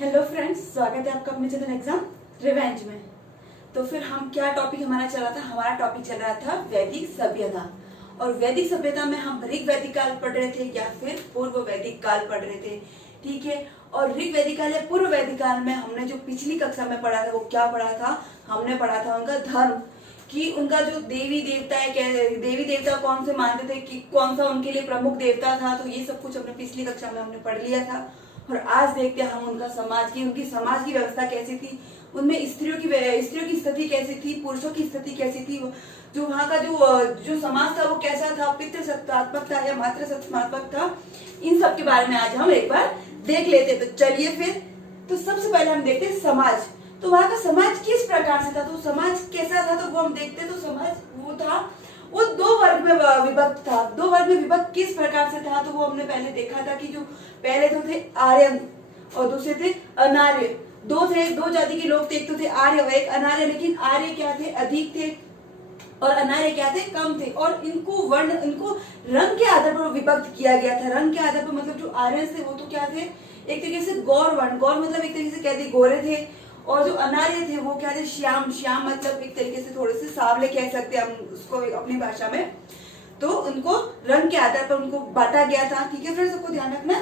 Hello friends, स्वागत है आपका अपने चैनल एग्जाम रिवेंज में। तो फिर हम क्या टॉपिक हमारा चला था? हमारा टॉपिक चल रहा था वैदिक सभ्यता। और वैदिक सभ्यता में हम ऋग वैदिक काल पढ़ रहे थे या फिर पूर्व वैदिक काल पढ़ रहे थे, ठीक है। और ऋग वैदिक काल या पूर्व वैदिक काल में हमने जो पिछली कक्षा में पढ़ा था वो क्या पढ़ा था? हमने पढ़ा था उनका धर्म, कि उनका जो देवी देवता है, देवी देवता कौन से मानते थे, कि कौन सा उनके लिए प्रमुख देवता था। तो ये सब कुछ हमने पिछली कक्षा में हमने पढ़ लिया था। और आज देखते हैं हम उनका समाज की, उनकी समाज की व्यवस्था कैसी थी, उनमें स्त्रियों की स्थिति कैसी थी, पुरुषों की स्थिति कैसी थी, जो वहाँ का जो समाज था वो कैसा था, पितृ सत्तात्मक था या मातृ सत्तात्मक था। इन सब के बारे में आज हम एक बार देख लेते। तो चलिए फिर, तो सबसे पहले हम देखते हैं समाज। तो वहाँ का समाज किस प्रकार से था, तो समाज कैसा था, तो वो हम देखते। तो समाज वो दो वर्ग में विभक्त था। दो वर्ग में विभक्त किस प्रकार से था, तो वो हमने पहले देखा था कि जो पहले तो थे आर्यन और दूसरे थे अनार्य। दो जाति के लोग थे, एक तो थे आर्य और एक अनार्य। लेकिन आर्य क्या थे? अधिक थे और अनार्य क्या थे? कम थे। और इनको रंग के आधार पर विभक्त किया गया था। रंग के आधार पर मतलब जो आर्यन थे वो तो क्या थे? एक तरीके से गौर वर्ण, गौर मतलब एक तरीके से क्या थे? गोरे थे। और जो अनार्य थे वो क्या थे? श्याम। श्याम मतलब एक तरीके से थोड़े से सांवले कह सकते हैं हम उसको अपनी भाषा में। तो उनको रंग के आधार पर उनको बांटा गया था, ठीक है। फिर सबको ध्यान रखना।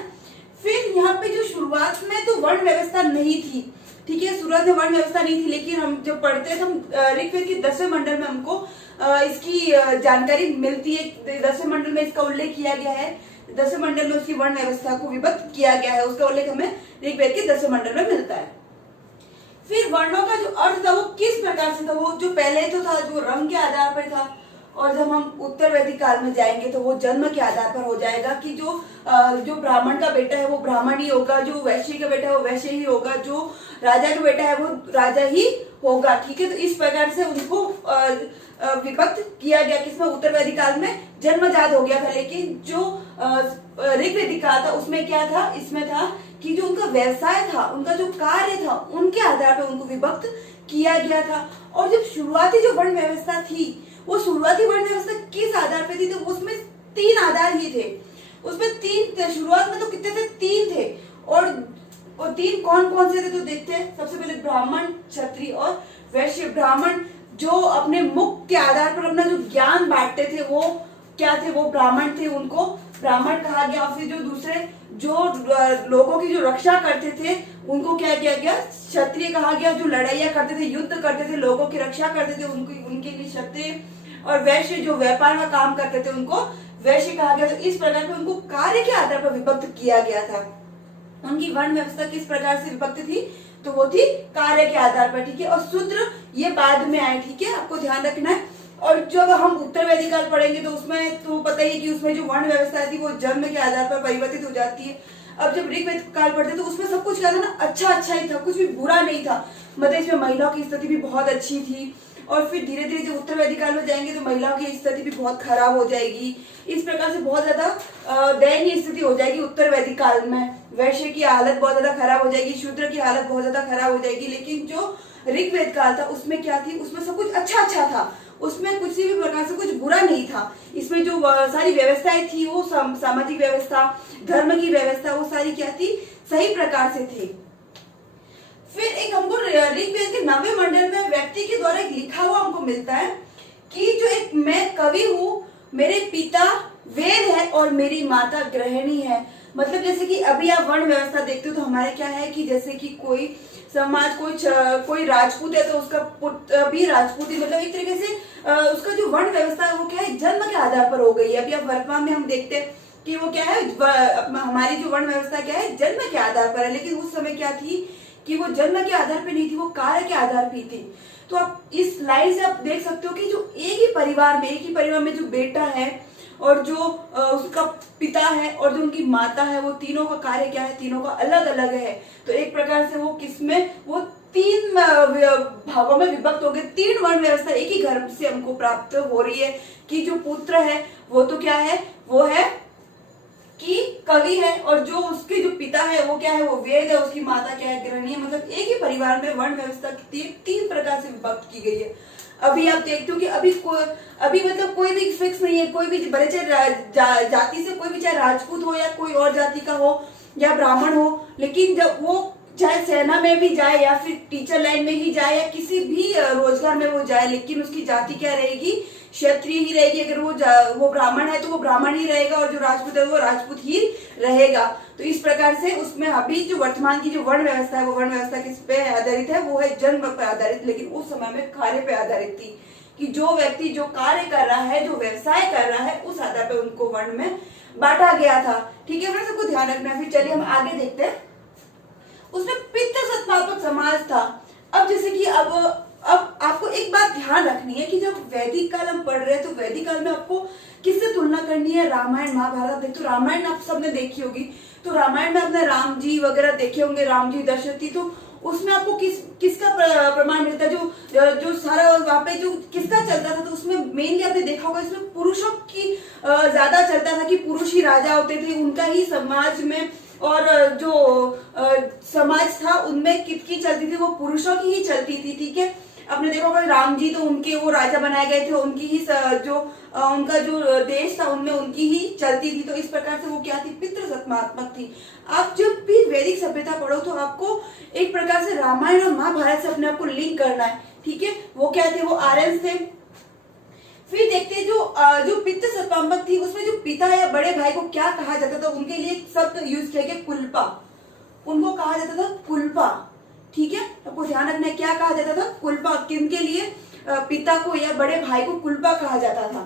फिर यहाँ पे जो शुरुआत में तो वर्ण व्यवस्था नहीं थी, ठीक है। शुरुआत में वर्ण व्यवस्था नहीं थी, लेकिन हम जब पढ़ते हैं तो हम ऋग्वेद के 10वें मंडल में हमको इसकी जानकारी मिलती है। 10वें मंडल में इसका उल्लेख किया गया है। 10वें मंडल में उसकी वर्ण व्यवस्था को विभक्त किया गया है, उसका उल्लेख हमें ऋग्वेद के 10वें मंडल में मिलता है। फिर वर्णों का जो अर्थ था वो किस प्रकार से था, वो जो पहले तो था जो रंग के आधार पर था। और जब हम उत्तर वैदिक काल में जाएंगे तो वो जन्म के आधार पर हो जाएगा, कि जो ब्राह्मण का बेटा है वो ब्राह्मण ही होगा, जो वैश्य का बेटा है वो वैश्य ही होगा, जो राजा का बेटा है वो राजा ही होगा, ठीक है। तो इस प्रकार से उनको विभक्त किया गया। किसमें? उत्तर वैदिक काल में जन्मजात हो गया था। लेकिन जो ऋग वैदिक काल था उसमें क्या था? इसमें था कि जो उनका व्यवसाय था, उनका जो कार्य था, उनके आधार पर उनको विभक्त किया गया था। और जब शुरुआती जो वर्ण व्यवस्था थी, वो शुरुआती वर्ण व्यवस्था किस आधार पे थी? तो उसमें 3 आधार ही थे। उसमें 3 थे। शुरुआत में तो कितने थे? 3 थे। और 3 कौन कौन से थे तो देखते हैं। सबसे पहले ब्राह्मण, क्षत्रिय और वैश्य। ब्राह्मण जो अपने मुख के आधार पर अपना जो ज्ञान बांटते थे वो क्या थे? वो ब्राह्मण थे, उनको ब्राह्मण कहा गया। और फिर जो दूसरे जो लोगों की जो रक्षा करते थे उनको क्या किया गया? क्षत्रिय कहा गया। जो लड़ाइयां करते थे, युद्ध करते थे, लोगों की रक्षा करते थे, उनके लिए क्षत्रिय। और वैश्य जो व्यापार का काम करते थे उनको वैश्य कहा गया। तो इस प्रकार से उनको कार्य के आधार पर विभक्त किया गया था। उनकी वर्ण व्यवस्था किस प्रकार से विभक्त थी? तो वो थी कार्य के आधार पर, ठीक है। और शूद्र ये बाद में आए, ठीक है, आपको ध्यान रखना है। और जब हम उत्तर वैदिक काल पढ़ेंगे तो उसमें तो पता ही कि उसमें जो वर्ण व्यवस्था थी वो जन्म के आधार पर परिवर्तित हो जाती है। अब जब ऋग्वेद काल पढ़ते तो उसमें सब कुछ क्या था ना? अच्छा ही था, कुछ भी बुरा नहीं था। मतलब इसमें महिलाओं की स्थिति भी बहुत अच्छी थी। और फिर धीरे धीरे जब उत्तर वैदिक काल में जाएंगे तो महिलाओं की स्थिति भी बहुत खराब हो जाएगी। इस प्रकार से बहुत ज्यादा दयनीय स्थिति हो जाएगी उत्तर वैदिक काल में। वैश्य की हालत बहुत ज्यादा खराब हो जाएगी, शूद्र की हालत बहुत ज्यादा खराब हो जाएगी। लेकिन जो ऋग्वेद काल था उसमें क्या थी? उसमें सब कुछ अच्छा था, उसमें कुछ भी प्रकार से कुछ बुरा नहीं था। इसमें जो सारी व्यवस्थाएं थी वो सामाजिक व्यवस्था, धर्म की व्यवस्था, वो सारी क्या थी? सही प्रकार से थी। फिर एक हमको ऋग्वेद के 9वें मंडल में व्यक्ति के द्वारा एक लिखा हुआ हमको मिलता है कि जो एक मैं कवि हूँ, मेरे पिता वेद है और मेरी माता गृहिणी है। मतलब जैसे कि अभी आप वर्ण व्यवस्था देखते हो तो हमारे क्या है कि जैसे कि कोई समाज कोई राजपूत है तो उसका पुत्र भी राजपूत ही, मतलब एक तरीके से उसका जो वर्ण व्यवस्था है वो क्या है? जन्म के आधार पर हो गई है। अभी अब वर्तमान में हम देखते हैं कि वो क्या है? हमारी जो वर्ण व्यवस्था क्या है? जन्म के आधार पर है। लेकिन उस समय क्या थी कि वो जन्म के आधार पर नहीं थी, वो कार्य के आधार पर थी। तो आप इस लाइन से आप देख सकते हो कि जो एक ही परिवार में जो बेटा है और जो उसका पिता है और जो उनकी माता है, वो तीनों का कार्य क्या है? तीनों का अलग अलग है। तो एक प्रकार से वो किसमें? वो 3 भागों में विभक्त हो गए। 3 वर्ण व्यवस्था एक ही घर से हमको प्राप्त हो रही है। कि जो पुत्र है वो तो क्या है? वो है कि कवि है। और जो उसके जो पिता है वो क्या है? वो वेद है। उसकी माता क्या है? गृहिणी है। मतलब एक ही परिवार में वर्ण व्यवस्था 3 प्रकार से विभक्त की गई है। अभी आप देखते हो कि अभी मतलब कोई भी फिक्स नहीं है। कोई भी भले चाहे जाति से कोई भी, चाहे राजपूत हो या कोई और जाति का हो या ब्राह्मण हो, लेकिन जब वो चाहे सेना में भी जाए या फिर टीचर लाइन में ही जाए या किसी भी रोजगार में वो जाए, लेकिन उसकी जाति क्या रहेगी, क्षत्रिय ही रहेगी। अगर वो ब्राह्मण है तो वो ब्राह्मण ही रहेगा, और जो राजपूत है वो राजपूत ही रहेगा। तो इस प्रकार से उसमें अभी जो वर्तमान की जो वर्ण व्यवस्था है वो वर्ण व्यवस्था किस पे आधारित है, वो है जन्म पर आधारित, लेकिन उस समय में कार्य पे आधारित थी कि जो व्यक्ति जो कार्य कर रहा है, जो व्यवसाय कर रहा है, उस आधार पर उनको वर्ण में बांटा गया था। ठीक है, सबको ध्यान रखना है। फिर चलिए हम आगे देखते हैं। उसमें पितृसत्तात्मक समाज था। अब जैसे कि अब आपको एक बात ध्यान रखनी है कि जब वैदिक काल हम पढ़ रहे हैं तो वैदिक काल में आपको किससे तुलना करनी है, रामायण महाभारत। देख तो रामायण आप सबने देखी होगी, तो रामायण में अपने राम जी वगैरह देखे होंगे, राम जी दशरथी, तो उसमें आपको किसका प्रमाण मिलता है, जो सारा वहां पे जो किसका चलता था, तो उसमें मेनली आपने देखा होगा इसमें पुरुषों की ज्यादा चलता था कि पुरुष ही राजा होते थे, उनका ही समाज में, और जो समाज था उनमें किसकी चलती थी, वो पुरुषों की ही चलती थी। ठीक है, आपने देखा होगा राम जी तो उनके वो राजा बनाए गए थे, उनकी ही उनका जो देश था उनमें उनकी ही चलती थी। तो इस प्रकार से वो क्या थी, पितृसत्तात्मक थी। आप जब भी वैदिक सभ्यता पढ़ो तो आपको एक प्रकार से रामायण और महाभारत से अपने आप को लिंक करना है। ठीक है, वो क्या थे, वो आर्यन थे। फिर देखते हैं जो पितृसत्तात्मक थी उसमें जो पिता या बड़े भाई को क्या कहा जाता था, उनके लिए शब्द यूज किया गया कुलपा, उनको कहा जाता था कुलपा। ठीक है, आपको ध्यान रखना है क्या कहा जाता था, कुलपा। किनके लिए, पिता को या बड़े भाई को कुलपा कहा जाता था।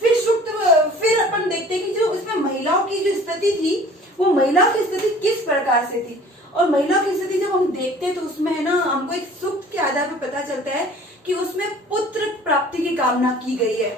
फिर अपन देखते हैं कि जो इसमें महिलाओं की जो स्थिति थी, वो महिलाओं की स्थिति किस प्रकार से थी, और महिलाओं की स्थिति जब हम देखते हैं तो उसमें है ना, हमको एक सूक्त के आधार पर पता चलता है कि उसमें पुत्र प्राप्ति की कामना की गई है,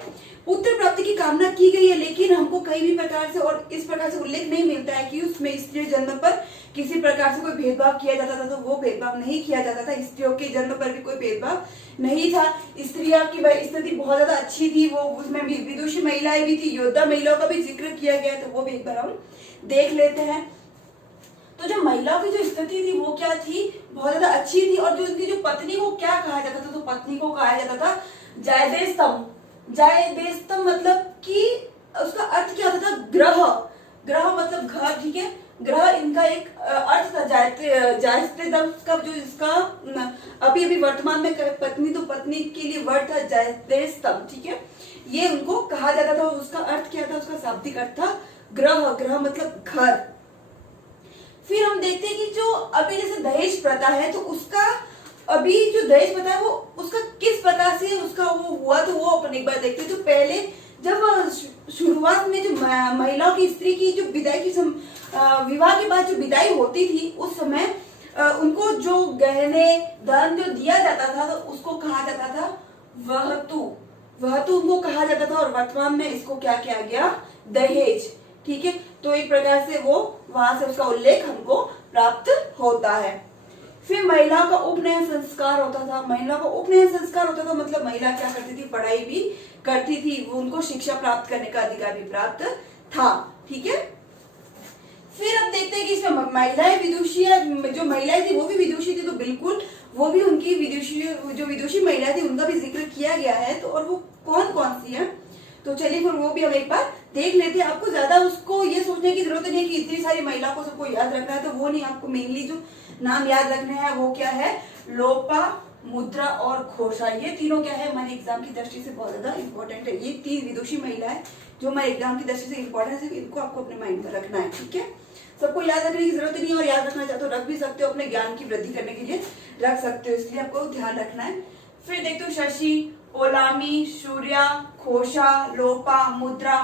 पुत्र प्राप्ति की कामना की गई है, लेकिन हमको कहीं भी प्रकार से और इस प्रकार से उल्लेख नहीं मिलता है कि उसमें स्त्री जन्म पर किसी प्रकार से कोई भेदभाव किया जाता था। तो वो भेदभाव नहीं किया जाता था, स्त्रियों के जन्म पर भी कोई भेदभाव नहीं था। स्त्रियों की स्थिति बहुत ज्यादा अच्छी थी, वो उसमें विदुषी महिलाएं भी थी, योद्धा महिलाओं का भी जिक्र किया गया, तो वो भी एक बार हम देख लेते हैं। तो जो महिलाओं की जो स्थिति थी वो क्या थी, बहुत ज्यादा अच्छी थी। और जो उनकी जो पत्नी को क्या कहा जाता था, तो पत्नी को कहा जाता था जायदेस्तम। जायदेस्तम मतलब कि उसका अर्थ क्या होता था, ग्रह, ग्रह मतलब घर। ठीक है, ग्रह इनका एक अर्थ था। जायस्त्रेदम का जो इसका अभी वर्तमान में पत्नी, तो पत्नी के लिए वर्ड था जायदेस्तम। ठीक है, ये उनको कहा जाता था। उसका अर्थ क्या था, उसका शाब्दिक अर्थ था ग्रह, ग्रह मतलब घर। फिर हम देखते हैं कि जो अभी जैसे दहेज प्रथा है, तो उसका अभी जो दहेज प्रथा है वो उसका किस प्रकार से उसका वो हुआ, तो वो अपन एक बार देखते हैं। तो पहले जब शुरुआत में जो महिलाओं की, स्त्री की जो विदाई की विवाह के बाद जो विदाई होती थी, उस समय उनको जो गहने धन जो दिया जाता था, तो उसको कहा जाता था वहतु, वहतु उनको कहा जाता था। और वर्तमान में इसको क्या किया गया, दहेज। ठीक है, तो एक प्रकार से वो वहां से उसका उल्लेख हमको प्राप्त होता है। फिर महिलाओं का उपनयन संस्कार होता था। महिलाओं का उपनयन संस्कार होता था मतलब महिला क्या करती थी, पढ़ाई भी करती थी, उनको शिक्षा प्राप्त करने का अधिकार भी प्राप्त था। ठीक है, फिर अब देखते हैं कि इसमें महिलाएं विदुषी, जो महिलाएं थी वो भी विदुषी थी, तो बिल्कुल वो भी उनकी विदुषी महिलाएं थी उनका भी जिक्र किया गया है। तो और वो कौन कौन सी है, तो चलिए फिर वो भी हम एक बार देख लेते हैं। आपको ज्यादा उसको ये सोचने की जरूरत नहीं है कि इतनी सारी महिला को सबको याद रखना है, तो वो नहीं, आपको मेनली जो नाम याद रखने हैं वो क्या है, लोपा, मुद्रा और घोषा। ये तीनों क्या है, हमारे एग्जाम की दृष्टि से बहुत ज्यादा इंपॉर्टेंट है। ये तीन विदुषी महिलाएं जो हमारे एग्जाम की दृष्टि से इंपॉर्टेंट है, इनको आपको अपने माइंड में रखना है। ठीक है, सबको याद रखने की जरूरत नहीं है, और याद रखना चाहते हो रख भी सकते हो, अपने ज्ञान की वृद्धि करने के लिए रख सकते हो, इसलिए आपको ध्यान रखना है। फिर देखते हो शशि, ओलामी, सूर्या, घोषा, लोपा, मुद्रा,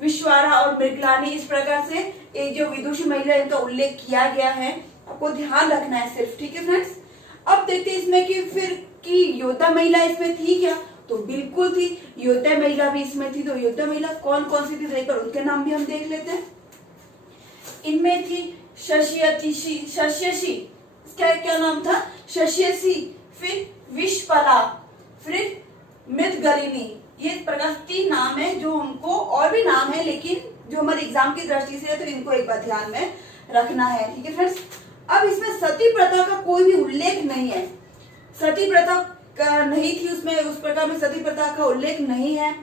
विश्वारा और मृगलानी, इस प्रकार से एक जो विदुषी महिला इनका उल्लेख किया गया है, आपको ध्यान रखना है सिर्फ। ठीक है फ्रेंड्स, अब देखते हैं इसमें कि फिर की योद्धा महिला इसमें थी क्या, तो बिल्कुल थी, योद्धा महिला भी इसमें थी। तो योद्धा महिला कौन कौन सी थी, पर उनके नाम भी हम देख लेते हैं। इनमें थी शस्यशी, क्या नाम था, शस्यशी, फिर विषपला, फिर मृदगलिनी। ये प्रकार 3 नाम है जो उनको, और भी नाम है लेकिन जो हमारे एग्जाम की दृष्टि से है, तो इनको एक बार ध्यान में रखना है। ठीक है फ्रेंड्स, अब इसमें सती प्रथा का कोई भी उल्लेख नहीं है, सती प्रथा का नहीं थी उसमें, उस प्रकार में सती प्रथा का उल्लेख नहीं है।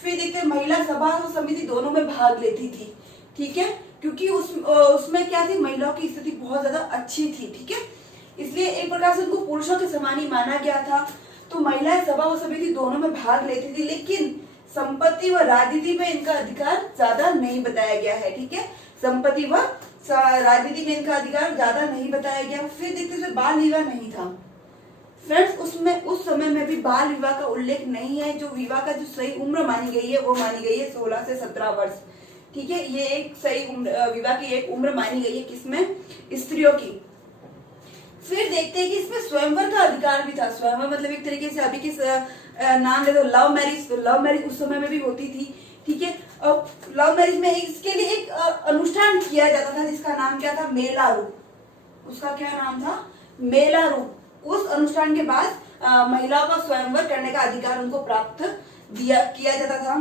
फिर देखते महिला सभा और समिति दोनों में भाग लेती थी। ठीक है, क्योंकि उसमें क्या थी, महिलाओं की स्थिति बहुत ज्यादा अच्छी थी, ठीक है, इसलिए एक प्रकार से उनको पुरुषों के समान ही माना गया था। तो महिलाएं सभा व समिति दोनों में भाग लेती थी, लेकिन संपत्ति व राजनीति में इनका अधिकार ज्यादा नहीं बताया गया है, ठीक है, संपत्ति व राजनीति में इनका अधिकार ज्यादा नहीं बताया गया। फिर देखते थे बाल विवाह नहीं था फ्रेंड्स, उसमें उस समय में भी बाल विवाह का उल्लेख नहीं है। जो विवाह का जो सही उम्र मानी गई है वो मानी गई है 16 से 17 वर्ष, ठीक है, ये एक सही विवाह की एक उम्र मानी गई है, किसमें, स्त्रियों की। फिर देखते हैं कि इसमें स्वयंवर का अधिकार भी था। स्वयंवर मतलब एक तरीके से अभी के नाम ले दो लव मैरिज, तो लव मैरिज उस समय में भी होती थी, ठीक है। और लव मैरिज में इसके लिए एक अनुष्ठान किया जाता था जिसका नाम क्या था, मेला रूप। उसका क्या नाम था, मेला रूप। उस अनुष्ठान के बाद महिलाओं का स्वयंवर करने का अधिकार उनको प्राप्त किया जाता था।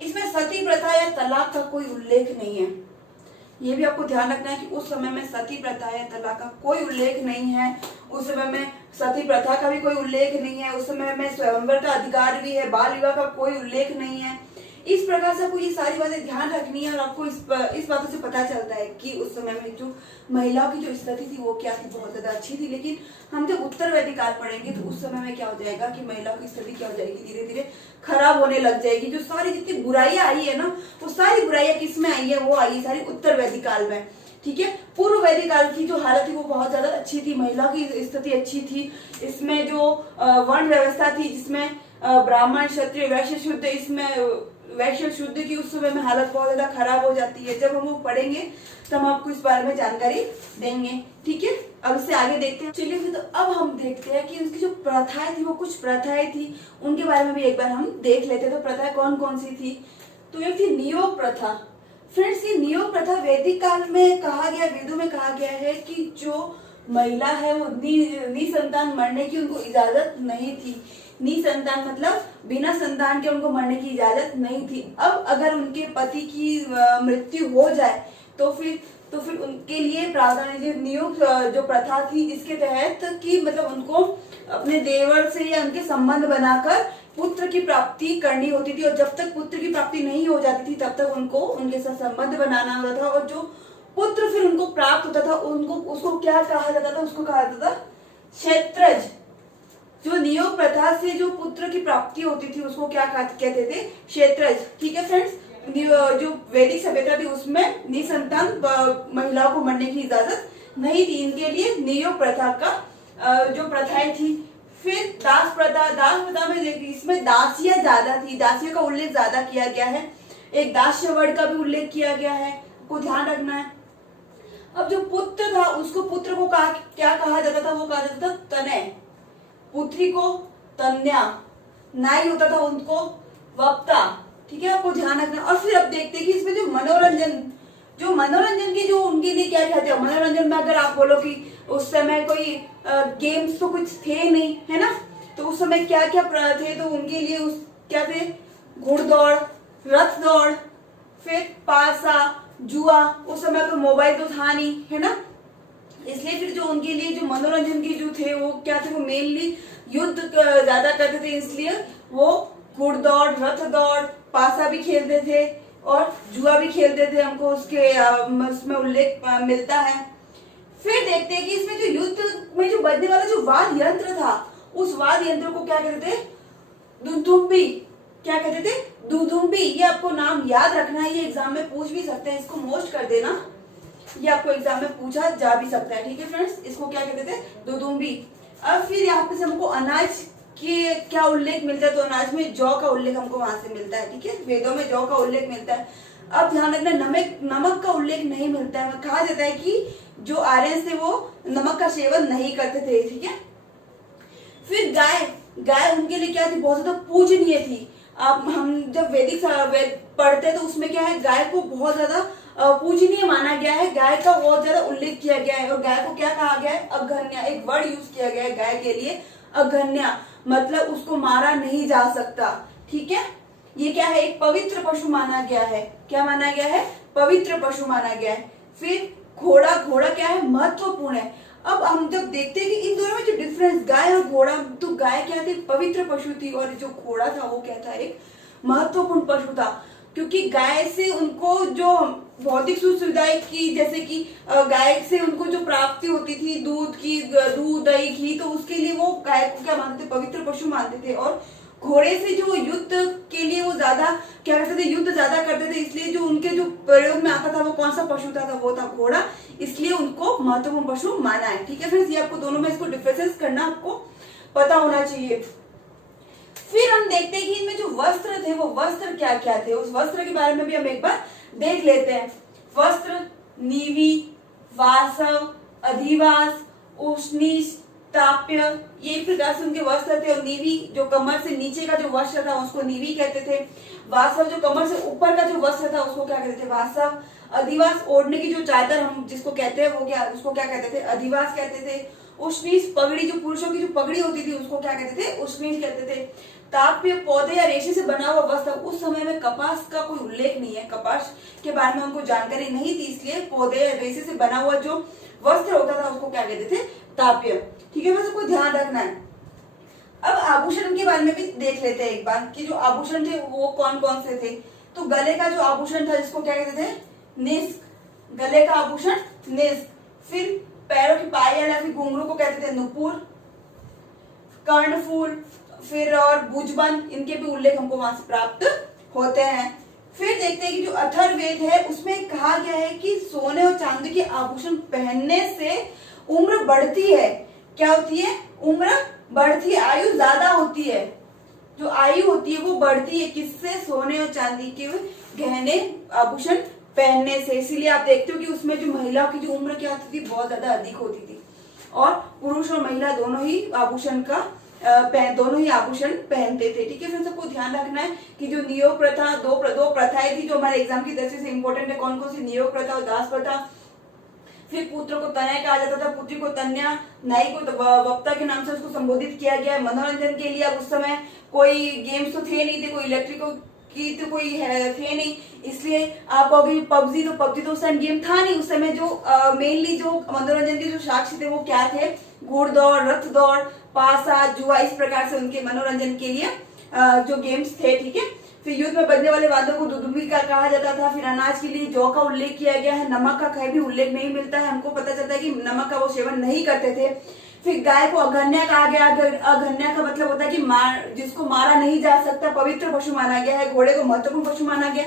इसमें सती प्रथा या तलाक का कोई उल्लेख नहीं है। ये भी आपको ध्यान रखना है कि उस समय में सती प्रथा या तलाक का कोई उल्लेख नहीं है। उस समय में सती प्रथा का भी कोई उल्लेख नहीं है। उस समय में स्वयंवर का अधिकार भी है, बाल विवाह का कोई उल्लेख नहीं है। इस प्रकार से आपको ये सारी बातें ध्यान रखनी है और आपको इस बातों से पता चलता है कि उस समय में जो महिलाओं की जो स्थिति थी वो क्या थी, बहुत ज्यादा अच्छी थी। लेकिन हम जब उत्तर वैदिक काल पढ़ेंगे तो उस समय में क्या हो जाएगा कि महिलाओं की स्थिति क्या हो जाएगी, धीरे धीरे खराब होने लग जाएगी। जो सारी जितनी बुराइयां आई है ना, वो सारी बुराइयां किस में आई है, वो आई है सारी उत्तर वैदिक काल में, ठीक है। पूर्व वैदिक काल की जो हालत थी वो बहुत ज्यादा अच्छी थी, महिलाओं की स्थिति अच्छी थी। इसमें जो वर्ण व्यवस्था थी, जिसमें ब्राह्मण क्षत्रिय वैश्य शुद्ध, इसमें वैश्य शुद्ध की उस समय में हालत बहुत ज्यादा खराब हो जाती है। जब हम वो पढ़ेंगे तो हम आपको इस बारे में जानकारी देंगे, ठीक है। अब इससे आगे देखते हैं। चलिए फिर तो अब हम देखते हैं कि उसकी जो प्रथाएं थी, वो कुछ प्रथाएं थी, उनके बारे में भी एक बार हम देख लेते हैं। तो प्रथाएं कौन कौन सी थी, तो एक थी नियोग प्रथा। फ्रेंड्स, ये नियोग प्रथा वैदिक काल में कहा गया, वेदों में कहा गया है कि जो महिला है वो निसंतान मरने की उनको इजाजत नहीं थी। निसंतान मतलब बिना संतान के उनको मरने की इजाजत नहीं थी। अब अगर उनके पति की मृत्यु हो जाए तो फिर उनके लिए प्रावधान, नियोग जो प्रथा थी इसके तहत कि मतलब उनको अपने देवर से या उनके संबंध बनाकर पुत्र की प्राप्ति करनी होती थी। और जब तक पुत्र की प्राप्ति नहीं हो जाती थी तब तक उनको उनके साथ संबंध बनाना होता था। और जो पुत्र फिर उनको प्राप्त होता था उसको क्या कहा जाता था, उसको कहा जाता था क्षेत्रज। जो नियोग प्रथा से जो पुत्र की प्राप्ति होती थी उसको क्या कहते थे, क्षेत्रज, ठीक है फ्रेंड्स। जो वैदिक सभ्यता थी उसमें निसंतान महिलाओं को मरने की इजाजत नहीं थी। इनके लिए नियोग प्रथा का जो प्रथाएं थी। फिर दास प्रथा में देखिए इसमें दासियां ज्यादा थी, दासियों का उल्लेख ज्यादा किया गया है। एक दास्य वर्ड का भी उल्लेख किया गया है, आपको ध्यान रखना है। अब जो पुत्र था उसको पुत्र को क्या कहा जाता था, वो कहा जाता था तनय, पुत्री को तन्या, नाई होता था उनको वक्ता, ठीक है, आपको ध्यान रखना। और फिर अब देखते हैं कि इसमें जो मनोरंजन की जो उनके लिए क्या कहते हैं, मनोरंजन में अगर आप बोलो कि उस समय कोई गेम्स तो कुछ थे नहीं, है ना, तो उस समय क्या क्या थे, तो उनके लिए क्या थे, घुड़दौड़, रथ दौड़, फिर पासा, जुआ। उस समय तो मोबाइल तो था नहीं, है ना, इसलिए फिर जो उनके लिए जो मनोरंजन के जो थे वो क्या थे, वो मेनली युद्ध ज्यादा करते थे। इसलिए वो घुड़दौड़, रथ दौड़, पासा भी खेलते थे और जुआ भी खेलते थे, हमको उसमें उल्लेख मिलता है। फिर देखते हैं कि इसमें जो युद्ध में जो बजने वाला जो वाद्य यंत्र था, उस वाद्य यंत्र को क्या कहते थे, दुदुम्बी। क्या कहते थे, दुदुम्बी। ये आपको नाम याद रखना है, ये एग्जाम में पूछ भी सकते हैं, इसको मोस्ट कर देना, ये आपको एग्जाम में पूछा जा भी सकता है, ठीक है फ्रेंड्स। इसको क्या कहते थे, दुदुम्बी। अब फिर यहाँ पे हमको अनाज के क्या उल्लेख मिलता है, तो अनाज में जौ का उल्लेख हमको वहां से मिलता है, ठीक है, वेदों में जौ का उल्लेख मिलता है। अब ध्यान रखना, नमक का उल्लेख नहीं मिलता है। कहा जाता है कि जो आर्यन थे वो नमक का सेवन नहीं करते थे, ठीक है। फिर गाय उनके लिए क्या थी, बहुत ज्यादा पूजनीय थी। अब हम जब वैदिक पढ़ते तो उसमें क्या है, गाय को बहुत ज्यादा पूजनीय माना गया है, गाय का बहुत ज्यादा उल्लेख किया गया है। और गाय को क्या कहा गया है, अघन्या, एक वर्ड यूज किया गया है गाय के लिए, अघन्या, मतलब उसको मारा नहीं जा सकता, ठीक है। ये क्या है, एक पवित्र पशु माना गया है। क्या माना गया है, पवित्र पशु माना गया है। फिर घोड़ा क्या है, महत्वपूर्ण है। अब हम जब देखते हैं कि इन दोनों में जो डिफरेंस, गाय और घोड़ा, तो गाय क्या थी, पवित्र पशु थी, और जो घोड़ा था वो क्या था, एक महत्वपूर्ण पशु था। क्योंकि गाय से उनको जो भौतिक सुख सुविधाएं की, जैसे कि गाय से उनको जो प्राप्ति होती थी दूध की, दूध दही घी, तो उसके लिए वो गाय को क्या मानते थे, पवित्र पशु मानते थे। और घोड़े से जो युद्ध के लिए वो ज्यादा क्या करते थे, युद्ध ज्यादा करते थे, इसलिए जो उनके जो प्रयोग में आता था वो कौन सा पशु था, वो था घोड़ा, इसलिए उनको महत्वपूर्ण पशु माना है। ठीक है फ्रेंड्स, ये आपको दोनों में इसको डिफरेंसेस करना आपको पता होना चाहिए। फिर हम देखते हैं कि इनमें जो वस्त्र थे वो वस्त्र क्या क्या थे, उस वस्त्र के बारे में भी हम एक बार देख लेते हैं। वस्त्र नीवी, वासव, अधिवास, उष्णीष, ताप्य, ये एक प्रकार से उनके वस्त्र थे। और नीवी जो कमर से नीचे का जो वस्त्र था उसको नीवी कहते थे। वासव जो कमर से ऊपर का जो वस्त्र था उसको क्या कहते थे, वासव। अधिवास ओढ़ने की जो चादर हम जिसको कहते हैं वो क्या, उसको क्या कहते थे, अधिवास कहते थे। उष्णीष पगड़ी, जो पुरुषों की जो पगड़ी होती थी उसको क्या कहते थे, उष्णीष कहते थे। ताप्य पौधे या रेशे से बना हुआ वस्त्र, उस समय में कपास का कोई उल्लेख नहीं है, कपास के बारे में उनको जानकारी नहीं थी, इसलिए पौधे या रेशे से बना हुआ जो वस्त्र होता था उसको क्या कहते थे, ताप्य। ठीक है, बस सबको ध्यान रखना है। अब आभूषण के बारे में भी देख लेते हैं एक बार कि जो आभूषण थे वो कौन कौन से थे। तो गले का जो आभूषण था जिसको क्या कहते थे, निस्क, गले का आभूषण निस्क। फिर पैरों की पायल या फिर घुंघरू को कहते थे नुपुर। कर्णफूल, फिर और भुजबंद, इनके भी उल्लेख हमको वहां से प्राप्त होते हैं। फिर देखते हैं कि जो अथर्ववेद है उसमें कहा गया है कि सोने और चांदी के आभूषण पहनने से उम्र बढ़ती है। क्या होती है, उम्र बढ़ती है, आयु ज्यादा होती है, जो आयु होती है वो बढ़ती है, किससे, सोने और चांदी के गहने आभूषण पहनने से। इसीलिए आप देखते हो कि उसमें जो महिलाओं की जो उम्र क्या होती थी, बहुत ज्यादा अधिक होती थी। और पुरुष और महिला दोनों ही आभूषण पहनते थे। ठीक है फ्रेंड्स, सबको ध्यान रखना है कि जो नियोग प्रथा, दो प्रथाएं थी जो हमारे एग्जाम की दृष्टि से इंपॉर्टेंट है। कौन कौन सी, नियोग प्रथा और दास प्रथा। फिर पुत्र को तनय कहा जाता था, पुत्री को तन्या, नाई को वक्ता के नाम से उसको संबोधित किया गया। मनोरंजन के लिए अब उस समय कोई गेम्स तो थे नहीं थे, कोई इलेक्ट्रिक की तो कोई थे नहीं, इसलिए आप कहोगे पबजी तो उस टाइम गेम था नहीं। उस समय जो मेनली जो मनोरंजन के जो साक्ष्य थे वो क्या थे, घुड़दौड़, रथ दौड़, पासा, जुआ, इस प्रकार से उनके मनोरंजन के लिए जो गेम्स थे। ठीक है, फिर युद्ध में बजने वाले वाद्यों को दुदुम्बी का कहा जाता था। फिर अनाज के लिए जौ का उल्लेख किया गया है। नमक का कहीं भी उल्लेख नहीं मिलता है, हमको पता चलता है कि नमक का वो सेवन नहीं करते थे। फिर गाय को अघन्या कहा गया। अघन्या का मतलब होता है कि जिसको मारा नहीं जा सकता, पवित्र पशु माना गया है। घोड़े को महत्वपूर्ण पशु माना गया।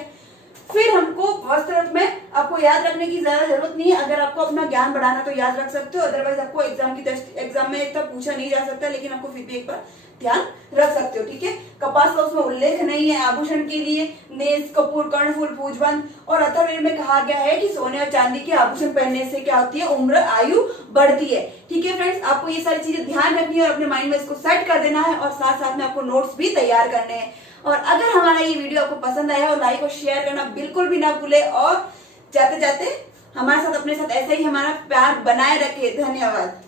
फिर हमको वस्त्र में आपको याद रखने की ज्यादा जरूरत नहीं है, अगर आपको अपना ज्ञान बढ़ाना तो याद रख सकते हो, अदरवाइज आपको एग्जाम में इतना पूछा नहीं जा सकता, लेकिन आपको फिर भी एक बार ध्यान रख सकते हो। ठीक है, कपास का उसमें उल्लेख नहीं है। आभूषण के लिए नेस, कपूर, कर्णफूल, भुजबंद। और अथर्ववेद में कहा गया है कि सोने और चांदी के आभूषण पहनने से क्या होती है, उम्र, आयु बढ़ती है। ठीक है फ्रेंड्स, आपको ये सारी चीजें ध्यान रखनी है और अपने माइंड में इसको सेट कर देना है, और साथ साथ में आपको नोट्स भी तैयार करने हैं। और अगर हमारा ये वीडियो आपको पसंद आया हो, लाइक और शेयर करना बिल्कुल भी ना भूले, और जाते जाते हमारे साथ अपने साथ ऐसा ही हमारा प्यार बनाए रखे। धन्यवाद।